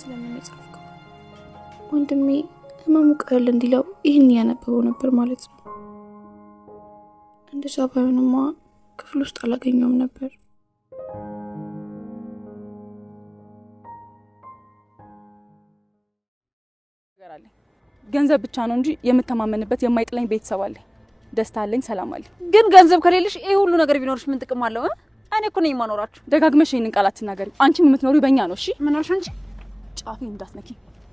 ስለምን ጻፍከው? ወንድሜ ህመሙ ቀለል እንዲለው ይህን ያነበበው ነበር ማለት ነው። እንደዛ ባይሆንማ ክፍል ውስጥ አላገኘውም ነበር። ገንዘብ ብቻ ነው እንጂ የምተማመንበት የማይጥለኝ ቤተሰብ አለኝ። ደስታ አለኝ፣ ሰላም አለኝ። ግን ገንዘብ ከሌለሽ ይሄ ሁሉ ነገር ቢኖርሽ ምን ጥቅም አለው? እኔ እኮ ነኝ ማኖራችሁ። ደጋግመሽ ይሄንን ቃል አትናገሪ። አንቺም የምትኖሪው በእኛ ነው። እሺ ምን አልሽ እንጂ ጫፊን እንዳትነኪ።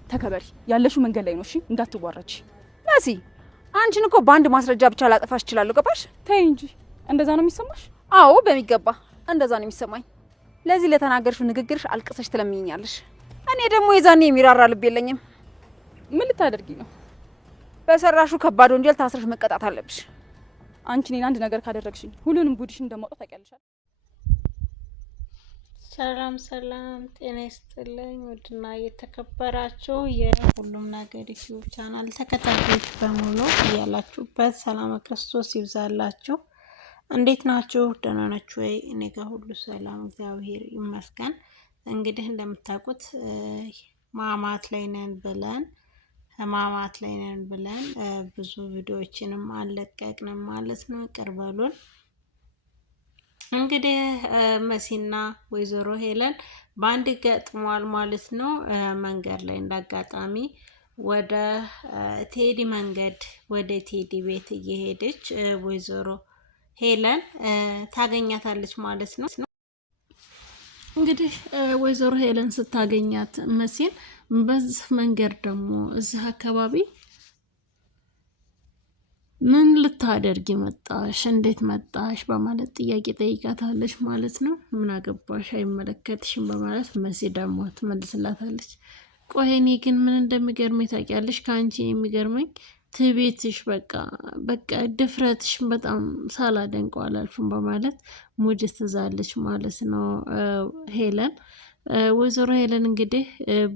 ተከበሪ። ያለሽው መንገድ ላይ ነው። እሺ እንዳትዋረጂ። ናሲ አንቺን እኮ በአንድ ማስረጃ ብቻ ላጠፋሽ እችላለሁ። ገባሽ? ተይ እንጂ። እንደዛ ነው የሚሰማሽ? አዎ በሚገባ እንደዛ ነው የሚሰማኝ። ለዚህ ለተናገርሽው ንግግርሽ አልቅሰሽ ትለምኝኛለሽ። እኔ ደግሞ የዛኔ የሚራራ ልብ የለኝም። ምን ልታደርጊ ነው? በሰራሹ ከባድ ወንጀል ታስረሽ መቀጣት አለብሽ። አንቺ እኔን አንድ ነገር ካደረግሽኝ ሁሉንም ጉድሽን እንደማውጣት ታውቂያለሽ። ሰላም ሰላም፣ ጤና ይስጥልኝ ውድና የተከበራችሁ የሁሉም ነገር ዩቲዩብ ቻናል ተከታታዮች በሙሉ ያላችሁበት ሰላም ክርስቶስ ይብዛላችሁ። እንዴት ናችሁ? ደህና ናችሁ ወይ? እኔ ጋር ሁሉ ሰላም እግዚአብሔር ይመስገን። እንግዲህ እንደምታውቁት ማማት ላይ ነን ብለን ብዙ ቪዲዮዎችንም አለቀቅንም ማለት ነው። ቅርበሉን እንግዲህ መሲና ወይዘሮ ሄለን በአንድ ገጥሟል ማለት ነው። መንገድ ላይ እንዳጋጣሚ ወደ ቴዲ ቤት እየሄደች ወይዘሮ ሄለን ታገኛታለች ማለት ነው። እንግዲህ ወይዘሮ ሄለን ስታገኛት መሲን በዚህ መንገድ ደግሞ እዚህ አካባቢ ምን ልታደርጊ መጣሽ? እንዴት መጣሽ? በማለት ጥያቄ ጠይቃታለች ማለት ነው። ምን አገባሽ? አይመለከትሽም በማለት መሲ ደግሞ ትመልስላታለች። ቆይ እኔ ግን ምን እንደሚገርመኝ ታውቂያለሽ? ከአንቺ የሚገርመኝ ትቤትሽ በቃ ድፍረትሽ በጣም ሳላደንቀው አላልፍም በማለት ሙድ ትዛለች ማለት ነው ሄለን። ወይዘሮ ሄለን እንግዲህ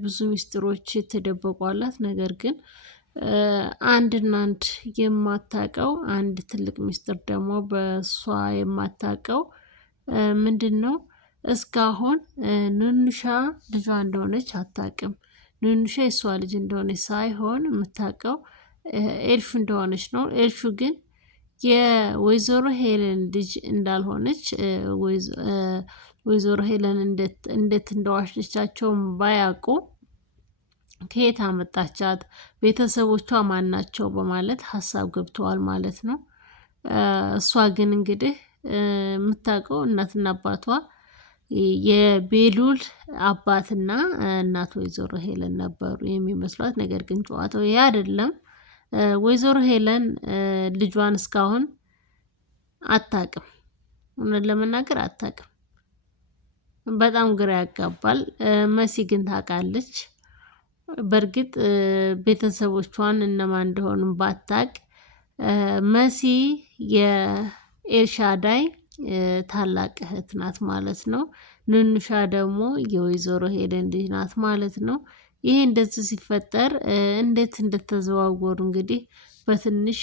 ብዙ ሚስጥሮች ተደበቋላት። ነገር ግን አንድና አንድ የማታውቀው አንድ ትልቅ ሚስጥር ደግሞ በሷ የማታውቀው ምንድን ነው? እስካሁን ኑኑሻ ልጇ እንደሆነች አታውቅም። ኑኑሻ የሷ ልጅ እንደሆነች ሳይሆን የምታውቀው ኤልፍ እንደሆነች ነው። ኤልሹ ግን የወይዘሮ ሄለን ልጅ እንዳልሆነች ወይዘሮ ሄለን እንዴት እንደዋሸቻቸውም ባያውቁ ከየት አመጣቻት፣ ቤተሰቦቿ ማን ናቸው በማለት ሀሳብ ገብተዋል ማለት ነው። እሷ ግን እንግዲህ የምታውቀው እናትና አባቷ የቤሉል አባትና እናት ወይዘሮ ሄለን ነበሩ የሚመስሏት። ነገር ግን ጨዋታው ይሄ አይደለም። ወይዘሮ ሄለን ልጇን እስካሁን አታውቅም። እውነት ለመናገር አታውቅም። በጣም ግራ ያጋባል። መሲ ግን ታውቃለች። በእርግጥ ቤተሰቦቿን እነማን እንደሆኑ ባታውቅ መሲ የኤልሻዳይ ታላቅ እህት ናት ማለት ነው። ኑኑሻ ደግሞ የወይዘሮ ሄለን ልጅ ናት ማለት ነው። ይሄ እንደዚህ ሲፈጠር እንዴት እንደተዘዋወሩ እንግዲህ በትንሽ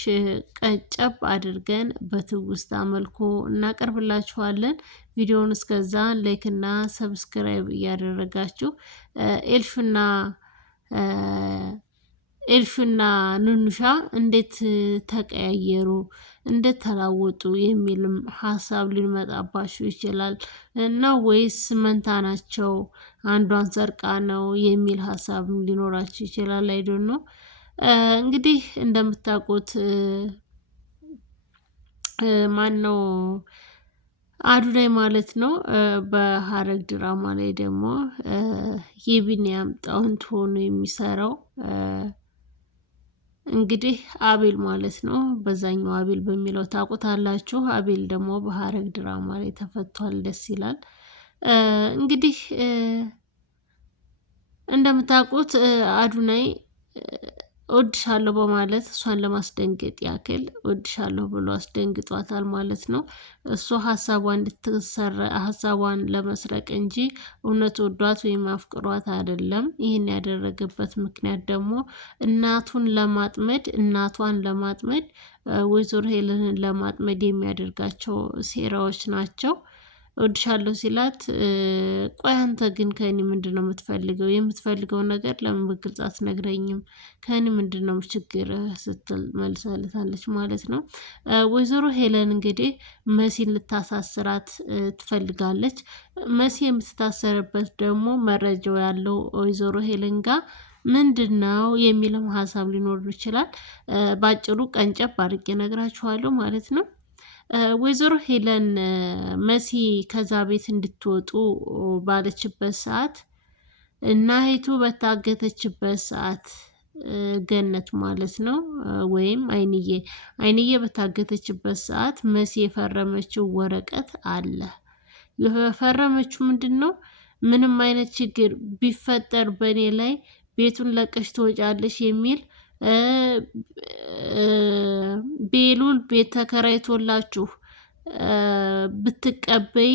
ቀጨብ አድርገን በትውስታ መልኩ እናቀርብላችኋለን። ቪዲዮውን እስከዛ ላይክ እና ሰብስክራይብ እያደረጋችሁ ኤልፍና ኑኑሻ እንዴት ተቀያየሩ፣ እንዴት ተላወጡ የሚልም ሀሳብ ሊመጣባችሁ ይችላል እና ወይስ መንታ ናቸው አንዷን ሰርቃ ነው የሚል ሀሳብ ሊኖራችሁ ይችላል። አይዶን ነው እንግዲህ እንደምታውቁት ማን ነው አዱናይ ማለት ነው። በሀረግ ድራማ ላይ ደግሞ የቢኒያም ጣውንት ሆኖ የሚሰራው እንግዲህ አቤል ማለት ነው። በዛኛው አቤል በሚለው ታውቁታላችሁ። አቤል ደግሞ በሀረግ ድራማ ላይ ተፈቷል። ደስ ይላል። እንግዲህ እንደምታውቁት አዱናይ እወድሻለሁ በማለት እሷን ለማስደንገጥ ያክል እወድሻለሁ ብሎ አስደንግጧታል ማለት ነው። እሱ ሀሳቧን ለመስረቅ እንጂ እውነት ወዷት ወይም አፍቅሯት አይደለም። ይህን ያደረገበት ምክንያት ደግሞ እናቷን ለማጥመድ ወይዘሮ ሄለንን ለማጥመድ የሚያደርጋቸው ሴራዎች ናቸው። እወድሻለሁ ሲላት ቆይ አንተ ግን ከእኔ ምንድነው የምትፈልገው? የምትፈልገው ነገር ለምን በግልጽ አትነግረኝም? ከእኔ ምንድነው ችግር ስትል መልሳለታለች ማለት ነው። ወይዘሮ ሄለን እንግዲህ መሲን ልታሳስራት ትፈልጋለች። መሲ የምትታሰርበት ደግሞ መረጃው ያለው ወይዘሮ ሄለን ጋር ምንድነው የሚልም ሀሳብ ሊኖር ይችላል። ባጭሩ ቀንጨብ አድርጌ ነግራችኋለሁ ማለት ነው። ወይዘሮ ሄለን መሲ ከዛ ቤት እንድትወጡ ባለችበት ሰዓት እና ሄቱ በታገተችበት ሰዓት ገነት ማለት ነው ወይም አይንዬ በታገተችበት ሰዓት መሲ የፈረመችው ወረቀት አለ። የፈረመችው ምንድነው? ምንም አይነት ችግር ቢፈጠር በእኔ ላይ ቤቱን ለቀሽ ትወጫለሽ የሚል ቤሉል ቤት ተከራይቶላችሁ ብትቀበይ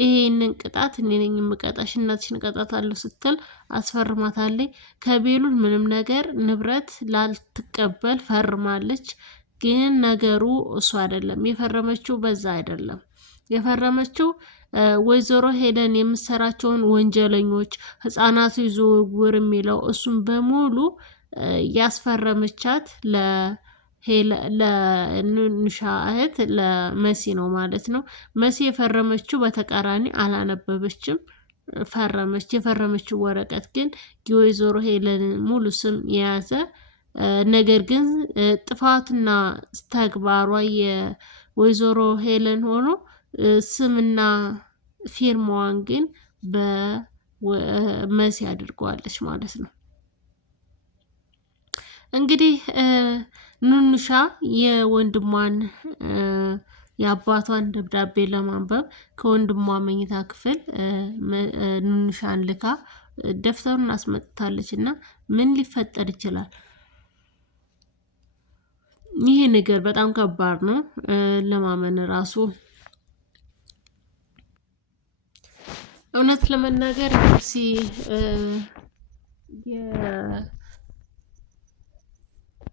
ይሄንን ቅጣት እኔ ነኝ የምቀጣሽ፣ እናትሽን እቀጣታለሁ ስትል አስፈርማታለች። ከቤሉል ምንም ነገር ንብረት ላልትቀበል ፈርማለች። ግን ነገሩ እሱ አይደለም የፈረመችው፣ በዛ አይደለም የፈረመችው ወይዘሮ ሄለን የምሰራቸውን ወንጀለኞች ህፃናቱ ዝውውር የሚለው እሱን በሙሉ ያስፈረመቻት ለኑንሻ እህት ለመሲ ነው ማለት ነው። መሲ የፈረመችው በተቃራኒ አላነበበችም፣ ፈረመች። የፈረመችው ወረቀት ግን የወይዘሮ ሄለን ሙሉ ስም የያዘ ነገር ግን ጥፋትና ተግባሯ የወይዘሮ ሄለን ሆኖ ስምና ፊርማዋን ግን በመሲ አድርገዋለች ማለት ነው። እንግዲህ ኑኑሻ የወንድሟን የአባቷን ደብዳቤ ለማንበብ ከወንድሟ መኝታ ክፍል ኑኑሻን ልካ ደፍተሩን አስመጥታለች እና ምን ሊፈጠር ይችላል? ይሄ ነገር በጣም ከባድ ነው ለማመን ራሱ። እውነት ለመናገር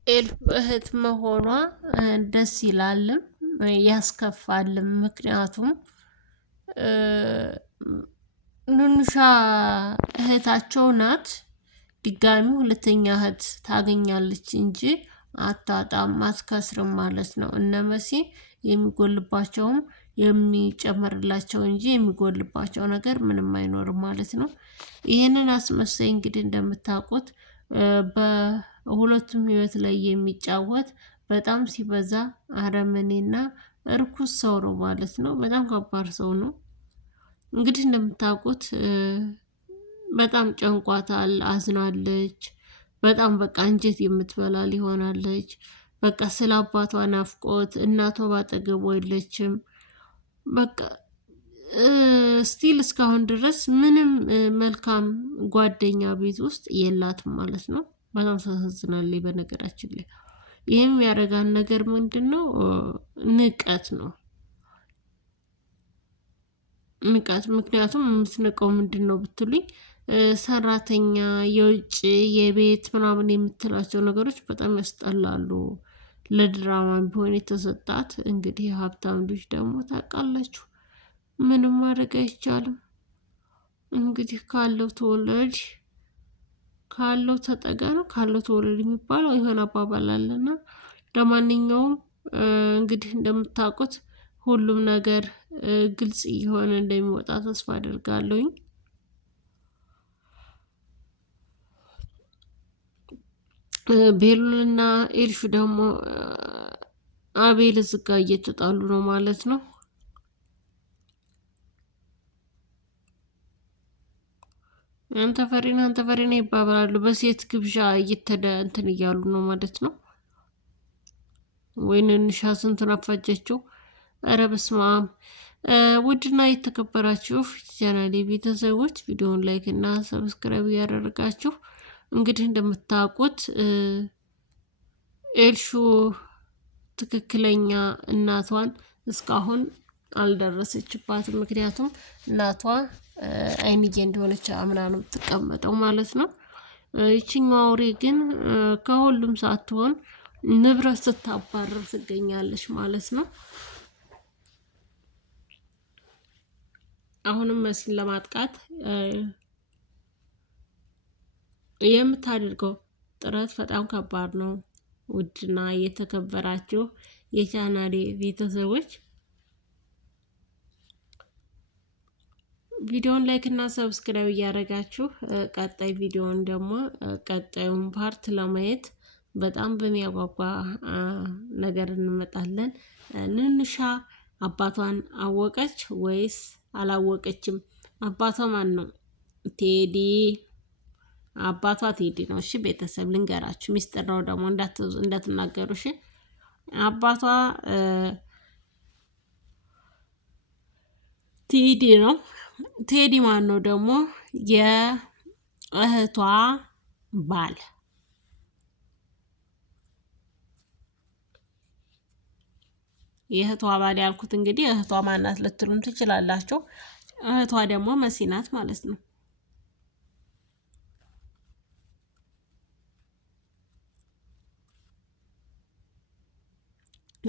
የኤልፍ እህት መሆኗ ደስ ይላልም ያስከፋልም። ምክንያቱም ኑኑሻ እህታቸው ናት። ድጋሚ ሁለተኛ እህት ታገኛለች እንጂ አታጣም፣ አትከስርም ማለት ነው። እነ መሲ የሚጎልባቸውም የሚጨመርላቸው እንጂ የሚጎልባቸው ነገር ምንም አይኖርም ማለት ነው። ይህንን አስመሳይ እንግዲህ እንደምታውቁት በሁለቱም ህይወት ላይ የሚጫወት በጣም ሲበዛ አረመኔና እርኩስ ሰው ነው ማለት ነው። በጣም ከባድ ሰው ነው። እንግዲህ እንደምታውቁት በጣም ጨንቋታል፣ አዝናለች። በጣም በቃ አንጀት የምትበላ ሊሆናለች። በቃ ስለ አባቷ ናፍቆት እናቷ ባጠገቧ የለችም። በቃ ስቲል እስካሁን ድረስ ምንም መልካም ጓደኛ ቤት ውስጥ የላትም ማለት ነው። በጣም ታሳዝናለች። በነገራችን ላይ ይህም ያደረጋን ነገር ምንድነው? ንቀት ነው። ንቀት። ምክንያቱም የምትንቀው ምንድነው ብትሉኝ ሰራተኛ፣ የውጭ የቤት ምናምን የምትላቸው ነገሮች በጣም ያስጠላሉ። ለድራማ ቢሆን የተሰጣት እንግዲህ የሀብታም ልጅ ደግሞ ታውቃላችሁ፣ ምንም ማድረግ አይቻልም። እንግዲህ ካለው ተወለድ ካለው ተጠጋ ነው ካለው ተወለድ የሚባለው የሆነ አባባል አለና ለማንኛውም እንግዲህ እንደምታውቁት ሁሉም ነገር ግልጽ እየሆነ እንደሚወጣ ተስፋ አደርጋለሁኝ። ቤሉልና ኤልሹ ደግሞ አቤል ዝጋ እየተጣሉ ነው ማለት ነው። አንተ ፈሪና ይባባላሉ። በሴት ግብዣ እንትን እያሉ ነው ማለት ነው። ወይንንሻ ስንቱን አፋጀችው። ኧረ በስመ አብ። ውድና የተከበራችሁ ቻናሌ ቤተሰቦች ቪዲዮውን ላይክ እና ሰብስክራይብ ያደረጋችሁ እንግዲህ እንደምታውቁት ኤልሹ ትክክለኛ እናቷን እስካሁን አልደረሰችባትም። ምክንያቱም እናቷ አይንዬ እንደሆነች አምና ነው የምትቀመጠው ማለት ነው። ይችኛው አውሬ ግን ከሁሉም ሳትሆን ንብረት ስታባረር ትገኛለች ማለት ነው። አሁንም መሲን ለማጥቃት የምታደርገው ጥረት በጣም ከባድ ነው። ውድና የተከበራችሁ የቻናሌ ቤተሰቦች ቪዲዮን ላይክ እና ሰብስክራይብ እያደረጋችሁ ቀጣይ ቪዲዮን ደግሞ ቀጣዩን ፓርት ለማየት በጣም በሚያጓጓ ነገር እንመጣለን። ንንሻ አባቷን አወቀች ወይስ አላወቀችም? አባቷ ማን ነው? ቴዲ። አባቷ ቴዲ ነው። እሺ ቤተሰብ ልንገራችሁ፣ ሚስጥር ነው ደግሞ እንዳትናገሩ። እሺ አባቷ ቴዲ ነው። ቴዲ ማን ነው ደግሞ? የእህቷ ባል። የእህቷ ባል ያልኩት እንግዲህ እህቷ ማናት ልትሉም ትችላላችሁ። እህቷ ደግሞ መሲ ናት ማለት ነው።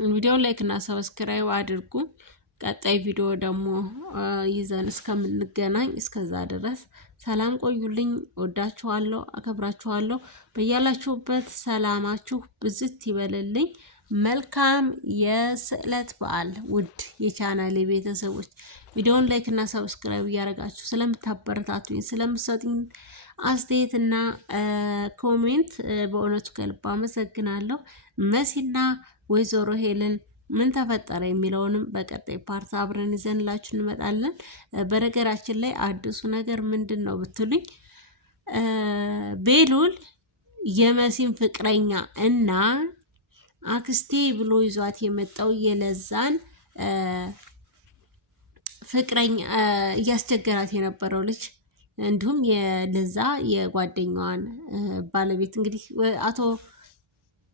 ቪዲዮውን ላይክ እና ሰብስክራይብ አድርጉ። ቀጣይ ቪዲዮ ደግሞ ይዘን እስከምንገናኝ እስከዛ ድረስ ሰላም ቆዩልኝ። ወዳችኋለሁ፣ አከብራችኋለሁ። በያላችሁበት ሰላማችሁ ብዝት ይበልልኝ። መልካም የስዕለት በዓል ውድ የቻናሌ ቤተሰቦች። ቪዲዮውን ላይክ እና ሰብስክራይብ እያደረጋችሁ ስለምታበረታቱኝ፣ ስለምትሰጡኝ አስተያየትና ኮሜንት በእውነቱ ከልብ አመሰግናለሁ። መሲና ወይዘሮ ሄለን ምን ተፈጠረ የሚለውንም በቀጣይ ፓርት አብረን ይዘንላችሁ እንመጣለን። በነገራችን ላይ አዲሱ ነገር ምንድን ነው ብትሉኝ ቤሉል የመሲን ፍቅረኛ እና አክስቴ ብሎ ይዟት የመጣው የለዛን ፍቅረኛ እያስቸገራት የነበረው ልጅ እንዲሁም የለዛ የጓደኛዋን ባለቤት እንግዲህ አቶ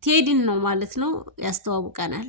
ቴዲን ነው ማለት ነው ያስተዋውቀናል።